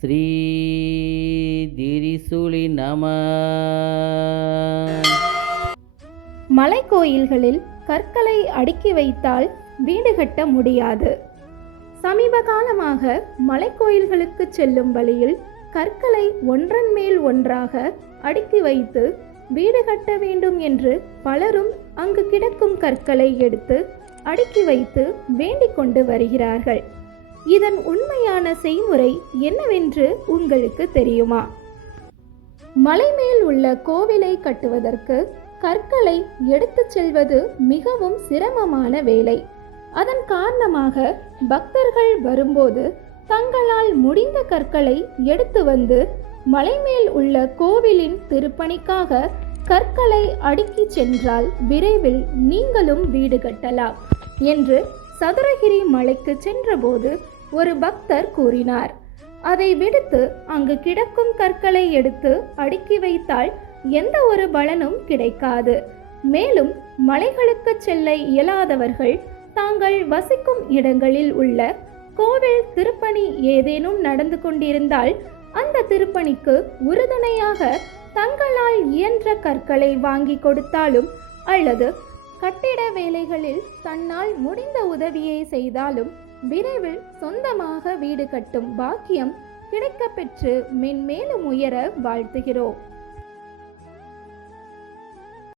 ஸ்ரீ நம. நம மலைக்கோயில்களில் கற்களை அடுக்கி வைத்தால் வீடு கட்ட முடியாது. சமீப காலமாக மலைக்கோயில்களுக்கு செல்லும் வழியில் கற்களை ஒன்றன் மேல் ஒன்றாக அடுக்கி வைத்து வீடு கட்ட வேண்டும் என்று பலரும் அங்கு கிடக்கும் கற்களை எடுத்து அடுக்கி வைத்து வேண்டிக் கொண்டு வருகிறார்கள். இதன் உண்மையான செய்முறை என்னவென்று உங்களுக்கு தெரியுமா? மலை மேல் உள்ள கோவிலை கட்டுவதற்கு கற்களை எடுத்துச் செல்வது மிகவும் சிரமமான வேலை. அதன் காரணமாக பக்தர்கள் வரும்போது தங்களால் முடிந்த கற்களை எடுத்து வந்து மலைமேல் உள்ள கோவிலின் திருப்பணிக்காக கற்களை அடுக்கிச் சென்றால் விரைவில் நீங்களும் வீடு கட்டலாம் என்று சதுரகிரி மலைக்கு சென்றபோது ஒரு பக்தர் கூறினார் அதை விடுத்து அங்கு கிடக்கும் கற்களை எடுத்து அடுக்கி வைத்தால் எந்த ஒரு பலனும் கிடைக்காது. மேலும் மலைகளுக்கு செல்ல இயலாதவர்கள் தாங்கள் வசிக்கும் இடங்களில் உள்ள கோவில் திருப்பணி ஏதேனும் நடந்து கொண்டிருந்தால் அந்த திருப்பணிக்கு உறுதுணையாக தங்களால் இயன்ற கற்களை வாங்கி கொடுத்தாலும் அல்லது கட்டிட வேலைகளில் தன்னால் முடிந்த உதவியை செய்தாலும் விரைவில் சொந்தமாக வீடு கட்டும் பாக்கியம் கிடைக்கப்பெற்று மென்மேலும் உயர வாழ்த்துகிறோம்.